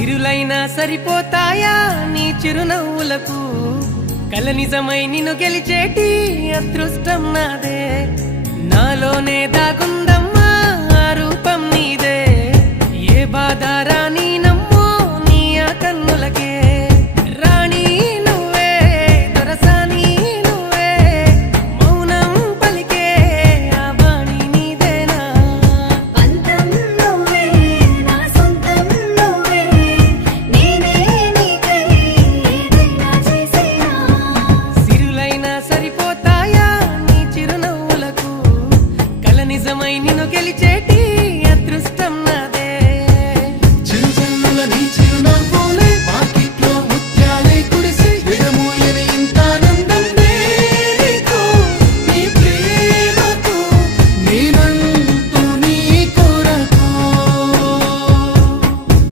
సిరులైనా సరిపోతాయా నీ చిరునవ్వులకు కల నిజమై నిన్ను గెలిచేటి అదృష్టం నాదే నాలోనే దాగుందమ్మా ఆ రూపం నీదే ఏ బాధ రాని